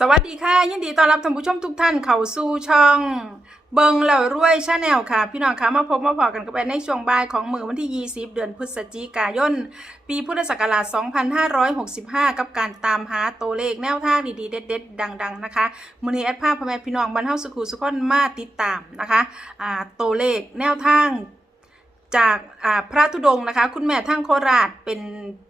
สวัสดีค่ะ ยินดีต้อนรับท่านผู้ชมทุกท่านเข้าสู่ช่อง เบิงแล้วรวยชาแนลค่ะ พี่น้องคะมาพบมาพอกันกับแอนในช่วงบ่ายของมือวันที่ 20 เดือนพฤศจิกายน ปีพุทธศักราช 2565 กับการตามหาตัวเลขแนวทางดีๆ เด็ดๆ ดัง ๆ นะคะมือนี้แอดภาพพ่อแม่พี่น้องบรรเทาสุขุสุขคนมาติดตามนะคะอ่าตัวเลขแนวทาง จากพระธุดงค์นะคะ คุณแม่ทั้งโคราชเป็น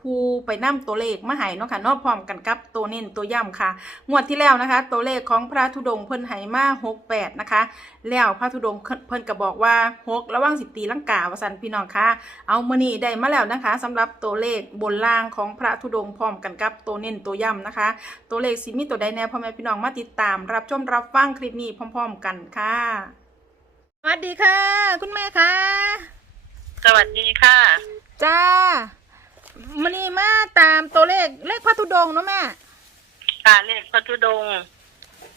ผู้ไปนำตัวเลขมาให้เนาะค่ะนอกพร้อมกันกับตัวเน้นตัวย่ำค่ะ งวดที่แล้วนะคะ ตัวเลขของพระธุดงค์เพิ่นให้มา68นะคะ แล้วพระธุดงค์เพิ่นก็บอกว่า6ระวังสิตีลังกาวสันพี่น้องค่ะ เอามือนีได้มาแล้วนะคะสำหรับตัวเลขบนล่างของพระธุดงค์พร้อมกันกับตัวเน้นตัวย่ำนะคะ ตัวเลขสิมีตัวใดแน่พ่อแม่พี่น้องมาติดตาม รับชมรับฟังคลิปนี้พร้อม ๆ กันค่ะสวัสดีค่ะ คุณแม่ค่ะ สวัสดีค่ะจ้ามันนี่มาตามตัวเลขเลขพระธุดงค์เนาะแม่การเลขพระธุดงค์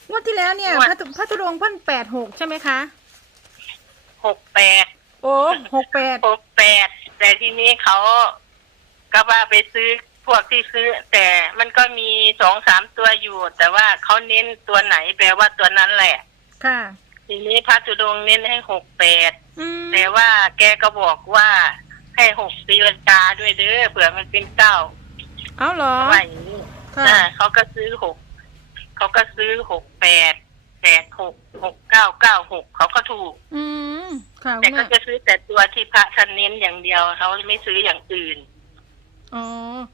งวดที่แล้วเนี่ยงวด พระธุพระธุดงค์เพิ่นแปดหกใช่ไหมคะหกแปดโอ้หกแปดหกแปดแต่ทีนี้เขาก็ว่าไปซื้อพวกที่ซื้อ แต่มันก็มีสองสามตัวอยู่ แต่ว่าเขาเน้นตัวไหนแปลว่าตัวนั้นแหละ ค่ะ ทีนี้พระธุดงค์เน้นให้หกแปดอืมแต่ว่าแกก็บอกว่าให้หกตีลังกาด้วยเด้อเผื่อมันเป็นเก้าเอาเหรอว่าอย่างนี้ค่ะ อ่าเขาก็ซื้อหกเขาก็ซื้อหกแปดแปดหกหกเก้าเก้าหกเขาก็ถูก อืมค่ะคุแต่ณก็แม่จะซื้อแต่ตัวที่พระท่านเน้นอย่างเดียวเขาไม่ซื้ออย่างอื่น อ๋อ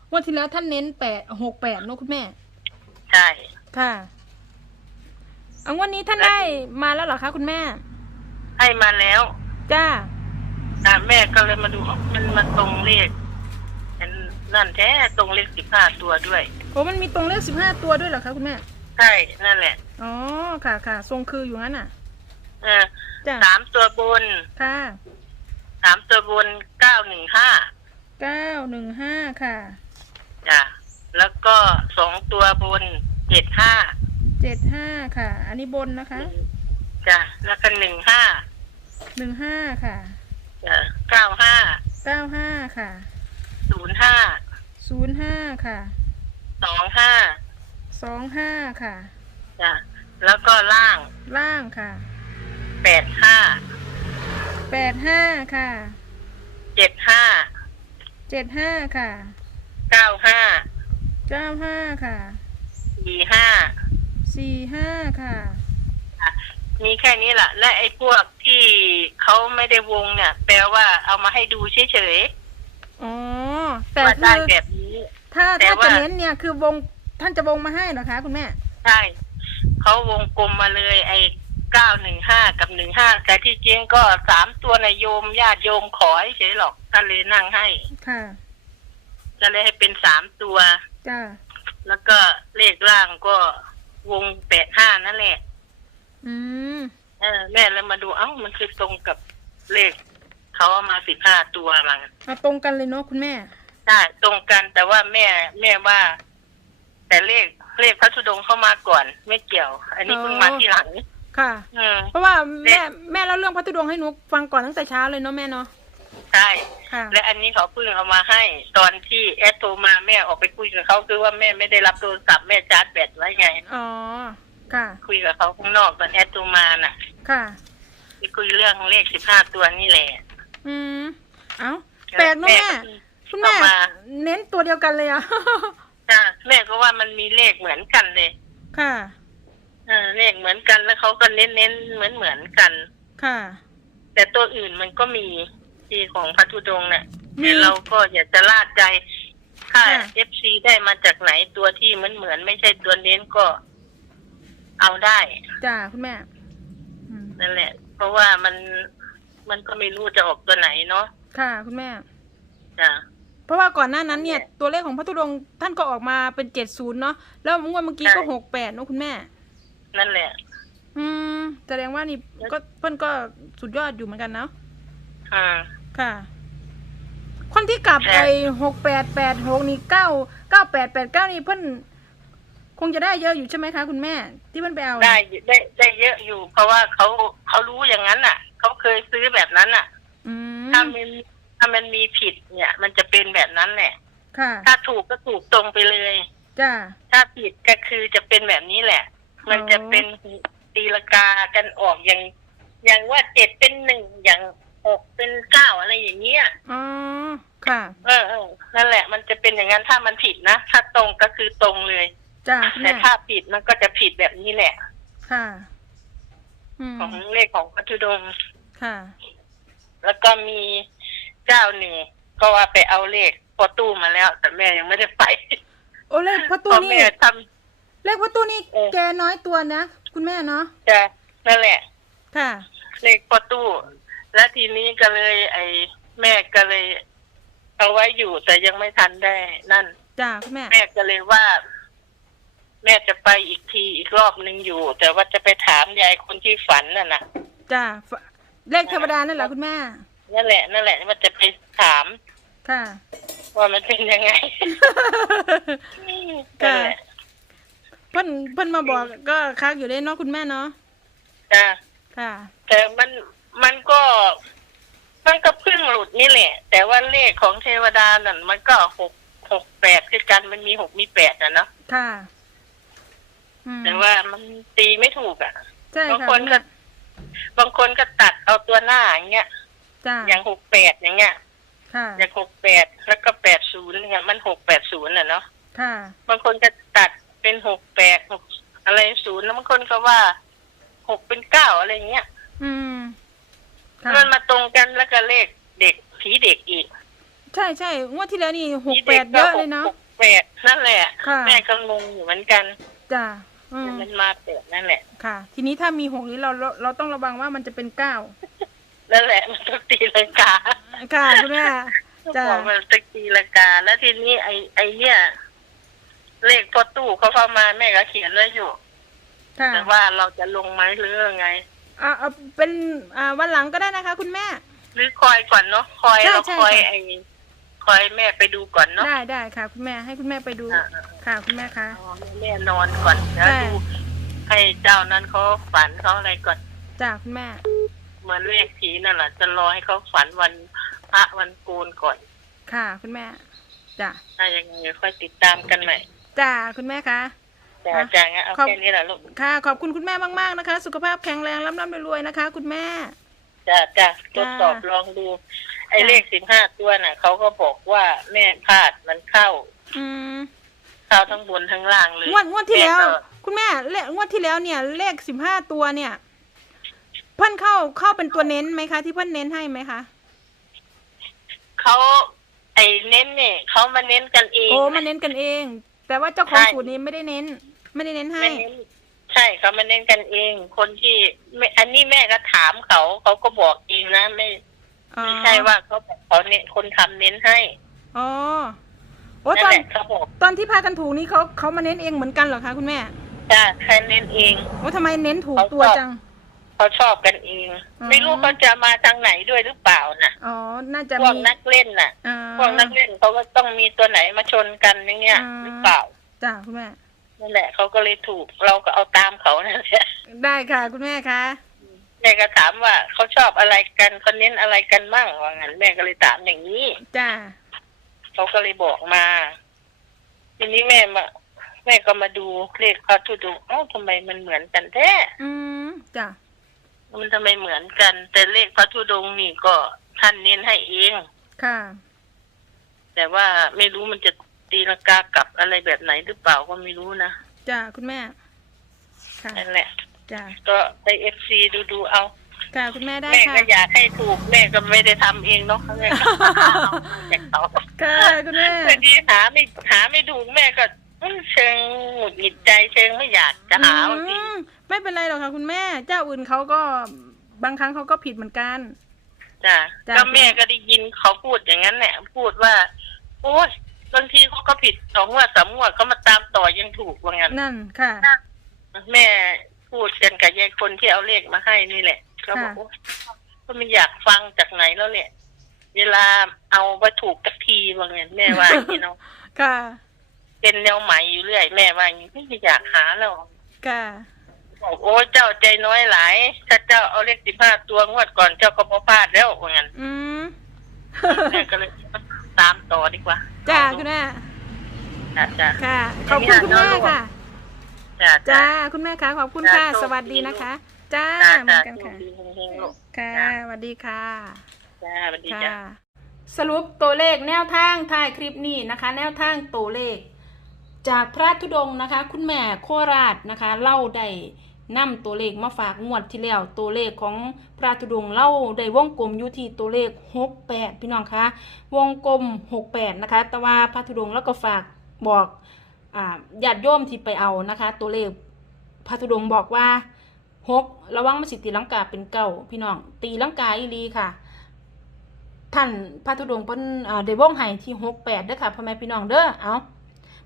งวดที่แล้วท่านเน้นแปดหกแปดเนอะคุณแม่ ใช่ ค่ะ เอางวันนี้ท่านได้มาแล้วเหรอคะคุณแม่ ให้มาแล้วจ้าอะแม่ก็เลยมาดูอ๋อมันมาตรงเลขอันนั่นแท้ตรงเลขสิบห้าตัวด้วย โอ้มันมีตรงเลขสิบห้าตัวด้วยเหรอคะคุณแม่ ใช่นั่นแหละอ๋อ ค่ะค่ะ ทรงคืออยู่งั้นน่ะ เออจ้าสามตัวบนค่ะสามตัวบนเก้าหนึ่งห้าเก้าหนึ่งห้าค่ะ จ้ะแล้วก็สองตัวบนเจ็ดห้า เจ็ดห้าค่ะ อันนี้บนนะคะจ้ะแล้วก็หนึ่งห้าหนึ่งห้าค่ะจ้ะเก้าห้าเก้าห้าค่ะศูนย์ห้าศูนย์ห้าค่ะสองห้าสองห้าค่ะจ้ะแล้วก็ล่างล่างค่ะแปดห้าแปดห้าค่ะเจ็ดห้าเจ็ดห้าค่ะเก้าห้าเก้าห้าค่ะสี่ห้า สี่ห้าค่ะมีแค่นี้แหละและไอ้พวกที่เขาไม่ได้วงเนี่ย แปลว่าเอามาให้ดูเฉยอ๋อๆแต่ว่าคืได้อแบบนี้ ถ้าแต่ถ้าว่า จะเน้นเนี่ยคือวงท่านจะวงมาให้เหรอคะคุณแม่ ใช่เขาวงกลมมาเลย ไอ้เก้าหนึ่งห้ากับหนึ่งห้าแต่ที่จริงก็สามตัวนายโยมญาติโยมขอเฉยๆหรอกท่านเลยนั่งให้ค่ะก็เลยให้เป็นสามตัว จ้าแล้วก็เลขล่างก็ วงแปดห้านั่นแหละ อืม เออแม่เลยมาดูเอ้ามันคือตรงกับเลขเขาเอามาสิบห้าตัวมังเอาตรงกันเลยเนาะคุณแม่ ใช่ตรงกันแต่ว่าแม่ แม่ว่า แต่เลขเลขพระธุดงค์เข้ามาก่อน ไม่เกี่ยว อันนี้อ๋อเพิ่งมาทีหลัง ค่ะ อืม เพราะว่าเลแม่ขแม่เล่าเรื่องพระธุดงค์ให้หนูฟังก่อนตั้งแต่เช้าเลยเนาะแม่เนาะ ใช่ ค่ะ และอันนี้เขาเพิ่งเอามาให้ ตอนที่แอดโทรมาแม่ออกไปคุยกับเขาคือว่าแม่ไม่ได้รับโทรศัพท์แม่ชาร์จแบตไว้ไง อ๋อ ค่ะ คุยกับเขาข้างนอกตอนแอดโทรมาน่ะค่ะ ไปคุยเรื่องเลขสิบห้าตัวนี่แหละอืม เอ้า แปลกเนาะแม่คุณแม่เอามา เน้นตัวเดียวกันเลยอะจ้ะแม่ก็ว่ามันมีเลขเหมือนกันเลยค่ะ เออเลขเหมือนกันแล้วเขาก็เน้นเน้นๆเหมือนเหมือนกัน ค่ะ แต่ตัวอื่นมันก็มี ที่ของพัทุดงค์เนี่ยมีแต่เราก็อยากจะลาดใจถ้าค่ะ เอฟซีได้มาจากไหนตัวที่เหมือนเหมือนไม่ใช่ตัวเน้นก็ เอาได้ จ้าคุณแม่อืมนั่นแหละ เพราะว่ามันมันก็ไม่รู้จะออกตัวไหนเนาะค่ะคุณแม่ จ้ะ เพราะว่าก่อนหน้านั้นเนี่ยเนี่ย ตัวเลขของพระธุดงค์ท่านก็ออกมาเป็นเจ็ดศูนย์เนาะแล้วงวดเมื่อกี้ก็ใช่ หกแปดเนาะคุณแม่ นั่นแหละ อืมแสดงว่านี่ก็เพิ่นก็สุดยอดอยู่เหมือนกันเนาะอ่า ค่ะ คนที่กลับใช่ไอ้หกแปดแปดหกนี่เก้าเก้าแปดแปดเก้านี่เพิ่นคงจะได้เยอะอยู่ใช่ไหมคะคุณแม่ ที่เพิ่นไปเอาได้ได้ได้เยอะอยู่ เพราะว่าเขาเขารู้อย่างนั้นน่ะเขาเคยซื้อแบบนั้นน่ะอืมถ้ามันถ้ามันมีผิดเนี่ย มันจะเป็นแบบนั้นแหละค่ะ ถ้าถูกก็ถูกตรงไปเลยจ้าถ้าผิดก็คือจะเป็นแบบนี้แหละ มันจะอ๋อเป็นตีลกากันออกอย่างอย่างว่าเจ็ดเป็นหนึ่งอย่าง หกเป็นเก้าอะไรอย่างเงี้ยอ๋อค่ะ เออเออนั่นแหละ มันจะเป็นอย่างนั้นถ้ามันผิดนะถ้าตรงก็คือตรงเลยจ้าคุณแต่แม่ถ้าผิดมันก็จะผิดแบบนี้แหละ ค่ะอืมของเลขของพัทุดงค์ค่ะ แล้วก็มีเจ้าหนึ่งก็ว่าไปเอาเลขพอตู้มาแล้ว แต่แม่ยังไม่ได้ไปโอ้เลขประเพตูราะนี่แม่ทเลขประตูนี่เออแกน้อยตัวนะคุณแม่เนาะำจะนั่นแหละ ค่ะ เลขพอตู้ แล้วทีนี้ก็เลย ไอ้แม่ก็เลย เอาไว้อยู่แต่ยังไม่ทันได้ นั่น จ้าคุณแม่แม่ก็เลยว่า แม่จะไปอีกทีอีกรอบหนึ่งอยู่ แต่ว่าจะไปถามยายคนที่ฝันน่ะนะจ้าฝเลขเทวดานั่นแหละคุณแม่ นั่นแหละนั่นแหละว่าจะไปถามค่ะ ว่ามันเป็นยังไงค่ะนั่นแหละเพิ่นเพิ่นมาบอกก็คักอยู่ได้เนาะคุณแม่เนาะจ้ะค่ะ แต่มัน มันก็มันก็เพิ่งหลุดนี่แหละ แต่ว่าเลขของเทวดานั่นมันก็หกหกแปดคือกันมันมีหกมีแปดนะเนาะค่ะอืมแต่ว่ามันตีไม่ถูกอะ ใช่บางค่ะคนณก็แม่บางคนก็ตัดเอาตัวหน้าอย่างเงี้ย จ้าอย่างหกแปดอย่างเงี้ย ค่ะอย่างหกแปดแล้วก็แปดศูนย์เนี่ยมันหกแปดศูนย์อะเนาะค่ะ บางคนก็ตัดเป็นหกแปดหกอะไรศูนย์แล้วบางคนก็ว่าหกเป็นเก้าอะไรเงี้ย อืม ค่ะมันมาตรงกันแล้วก็เลขเด็กผีเด็กอีกใช่ใช่งวดที่แล้วนี่หกผีแปดเยอะเลยเนาะหกแปดนั่นแหละ ค่ะ แม่ก็งงอยู่เหมือนกันจ้าอืมมันมาแปดนั่นแหละ ค่ะ ทีนี้ถ้ามีหกนี้เราเราเราต้องระวังว่ามันจะเป็นเก้านั่นแหละมันต้องตีลังกาค่ะคุณแม่ จ้ะ บอกมันต้องตีลังกา แล้วทีนี้ไอ้ไอ้เนี่ย เลขพอตู้เขาเข้ามาแม่ก็เขียนไว้อยู่ ค่ะแต่ว่าเราจะลงไหมหรือยังไง อ่าเอาเป็นอ่าวันหลังก็ได้นะคะ คุณแม่ หรือคอยก่อนเนาะคอยใช่เราใช่คอยค่ะ ไอ้คอยแม่ไปดูก่อนเนาะได้ได้ค่ะ คุณแม่ให้คุณแม่ไปดูอ่าค่ะคุณแม่คะ เอาให้แม่นอนก่อนแล้วใช่ ดูให้เจ้านั้นเขาฝันเขาอะไรก่อน จ้าคุณแม่ เหมือนเลขผีนั่นแหละจะรอให้เขาฝันวันพระวันโกนก่อน ค่ะคุณแม่จ้าถ้ายังไงค่อยติดตามกันใหม่จ้าคุณแม่คะ แต่อะจางนเอาขอบแค่นี้แหละลูกค่ะ ขอบคุณคุณแม่มากๆนะคะ สุขภาพแข็งแรงร่ำร่ำรวยๆนะคะ คุณแม่จ้าจ้าทจ้าดสอบลองดู ไอ้จ้ะเลขสิบห้าตัวน่ะเขาก็บอกว่าแม่พลาดมันเข้า อืมเข้าทั้งบนทั้งล่างเลยงวดงวดที่แล้วม่ก็คุณแม่เลขงวดที่แล้วเนี่ย เลขสิบห้าตัวเนี่ย เพิ่นเข้าเข้าเป็นตัวเน้นไหมคะ ที่เพิ่นเน้นให้ไหมคะเขาไอ้เน้นเนี่ยเขามาเน้นกันเองโอ้มาเน้นกันเอง แต่ว่าเจ้าของใช่สูตรนี้ไม่ได้เน้น ไม่ได้เน้นให้ ไม่เน้นใช่เขามาเน้นกันเอง คนที่ไม่อันนี้แม่ก็ถามเขาเขาก็บอกเองนะไม่อ๋อไม่ใช่ว่าเขาบอกเขาเน้นคนทำเน้นให้อ๋อโอ้นั่ตนอนแหละเขาบอกตอนที่พากันถูกนี่เขาเขามาเน้นเองเหมือนกันเหรอคะคุณแม่จ้าแค่เน้นเองว่าทำไมเน้นถูกเขาตัวชอบจัง เขาชอบกันเองอ๋อไม่รู้เขาจะมาทางไหนด้วยหรือเปล่าน่ะอ๋อน่าจะพวกมีนักเล่นน่ะ อ่า พวกนักเล่นเขาก็ต้องมีตัวไหนมาชนกันอย่างเงี้ย อ่า หรือเปล่า จ้าคุณแม่ นั่นแหละเขาก็เลยถูกเราก็เอาตามเขานั่นแหละได้ค่ะ คุณแม่คะแม่ก็ถามว่าเขาชอบอะไรกันเขาเน้นอะไรกันมั่งว่างั้นแม่ก็เลยถามอย่างนี้จ้าเขาก็เลยบอกมา ทีนี้แม่มาแม่ก็มาดูเลขพระธุดงค์เอ้าทำไมมันเหมือนกันแท้อืมจ้ามันทำไมเหมือนกัน แต่เลขพระธุดงค์นี่ก็ท่านเน้นให้เอง ค่ะ แต่ว่าไม่รู้มันจะ ตีลังกากลับอะไรแบบไหนหรือเปล่าก็ไม่รู้นะจ้าคุณแม่ ค่ะนั่นแหละ จ้าก็ไปเอฟซีดูดูๆเอา ค่ะคุณแม่ได้แม่ค่ะก็อยากให้ถูกแม่ก็ไม่ได้ทำเองเนาะแม่ก็เอาจากเขาค่ะคุณแม่บางทีหาไม่หาไม่ถูกแม่ก็เอ้ยเชิงหงุดหงิดใจเชิงไม่อยากจะหาบางทีอืมไม่เป็นไรหรอกค่ะคุณแม่ เจ้าอื่นเขาก็บางครั้งเขาก็ผิดเหมือนกัน จ้ะจ้ะ ก็แม่ก็ได้ยินเขาพูดอย่างนั้นแหละพูดว่า โอ้ย บางทีเขาก็ผิดสองงวดสามงวดเขามาตามต่อยังถูกว่างั้นนั่นค่ะ แม่พูดกันกับยายคนที่เอาเลขมาให้นี่แหละก็บอกค่ะว่าก็ไม่อยากฟังจากไหนแล้วแหละเวลาเอาไปถูกสักทีว่างั้นแม่ว่าอย่างนี้เนาะค่ะ เป็นแนวใหม่อยู่เรื่อยแม่ว่าอย่างนี้ไม่อยากหาแล้วค่ะบอกโอ้เจ้าใจน้อยหลาย ถ้าเจ้าเอาเลขสิบห้าตัวงวดก่อนเจ้าก็พอพลาดแล้วว่างั้นอืมแม่ก็เลย ตามต่อดีกว่าจ้าคุณแม่จ้าจ้าค่ะ ขอบคุณคุณแม่ค่ะ จ้าจ้าคุณแม่ค่ะขอบคุณค่ะจ้าสวัสดีนะคะ จ้าจ้าเหมืจ้าอนกันค่ะดีเฮงๆลูกค่ะจ้าสวัสดีค่ะจ้าสวัสดีค่ะจ้าสรุปตัวเลขแนวทางท้ายคลิปนี้นะคะ แนวทางตัวเลข จากพระธุดงค์นะคะ คุณแม่โคราชนะคะ เล่าได้ นำตัวเลขมาฝากงวดที่แล้ว ตัวเลขของพระธุดงเล่าได้วงกลมอยู่ที่ตัวเลข 68 พี่น้องคะวงกลม 68 นะคะ แต่ว่าพระธุดงแล้วก็ฝากบอกอ่าญาติโยมที่ไปเอานะคะ ตัวเลขพระธุดงบอกว่าหกระวังมันสิตีลังกาเป็นเก้าพี่น้องตีลังกาอีลีค่ะท่านพระธุดงค์เพิ่นอ่าได้วงให้ที่หกแปดเด้อค่ะพ่อแม่พี่น้องเด้อเอา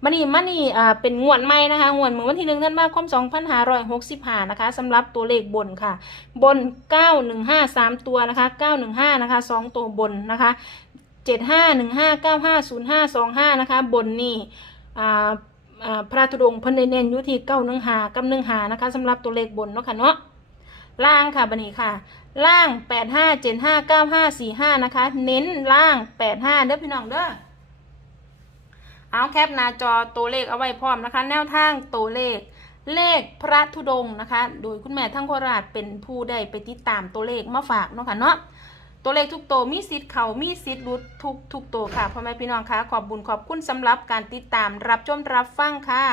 มันนี่มันนี่อ่าเป็นงวดใหม่นะคะงวดเมื่อวันที่หนึ่งท่านมาคมสองพันห้าร้อยหกสิบห้านะคะสำหรับตัวเลขบนค่ะ บนเก้าหนึ่งห้าสามตัวนะคะเก้าหนึ่งห้านะคะสองตัวบนนะคะเจ็ดห้าหนึ่งห้าเก้าห้าศูนย์ห้าสองห้านะคะบนนี่อ่าพระธุดงค์พิ่นเน้นยู่ทีเก้าหนึ่งหากับหนึ่งหานะคะสำหรับตัวเลขบนเนาะค่ะเนาะล่างค่ะบันนี้ค่ะ ล่างแปดห้าเจ็ดห้าเก้าห้าสี่ห้านะคะ เน้นล่างแปดห้าเด้อพี่น้องเด้อ เอาแคปหน้าจอตัวเลขเอาไว้พร้อมนะคะ แนวทางตัวเลขเลขพระธุดงนะคะ โดยคุณแม่ทั้งโคราชเป็นผู้ได้ไปติดตามตัวเลขมาฝากเนาะค่ะเนาะตัวเลขทุกตัวมีสิทธิ์เขามีสิทธิ์รุดทุกทุกตัวค่ะพ่อแม่พี่น้องคะขอบบุญขอบคุณสำหรับการติดตามรับชมรับฟังค่ะ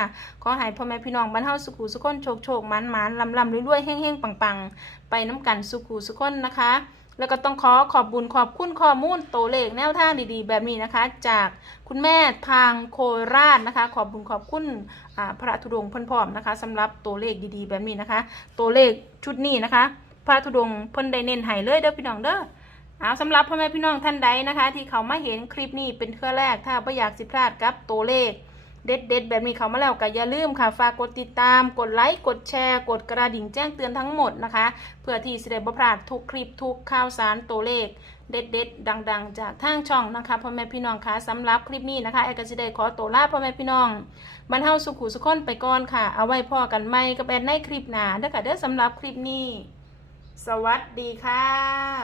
ขอให้พ่อแม่พี่น้องบรรเทาสุขุสุขคนโชคโชคมันมันลำลำรวยๆเฮ่งเฮ่งปังปังๆ ไปน้ำกันสุขุสุขคนนะคะ แล้วก็ต้องขอขอบบุญขอบคุณข้อมูลตัวเลขแนวทางดีๆ แบบนี้นะคะ จากคุณแม่ทางโคราชนะคะ ขอบบุญขอบคุณพระธุดงค์เพ่นพร้อมนะคะสำหรับตัวเลขดีๆ แบบนี้นะคะ ตัวเลขชุดนี้นะคะ พระธุดงค์เพิ่นได้เน้นให้เลยเด้อพี่น้องเด้อเอาสำหรับพ่อแม่พี่น้องท่านใดนะคะ ที่เขามาเห็นคลิปนี้เป็นเครือแรกถ้าไม่อยากสิพลาดกับตัวเลข เด็ดเด็ดแบบนี้เขามาแล้วก็อย่าลืมค่ะฝากกดติดตาม กดไลค์ กดแชร์ กดกระดิ่งแจ้งเตือนทั้งหมดนะคะ เพื่อที่จะได้บ่พลาดทุกคลิปทุกข่าวสารตัวเลข เด็ดเด็ดดัง ๆ จากทางช่องนะคะพ่อแม่พี่น้องคะสำหรับคลิปนี้นะคะแอร์ก็จะได้ขอตัวลาพ่อแม่พี่น้องบรรเทาสุขุสุขคนไปก่อนค่ะ เอาไว้พ่อกันไม่กับแอนในคลิปหน้าเด้อค่ะเด้อสำหรับคลิปนี้ สวัสดีค่ะ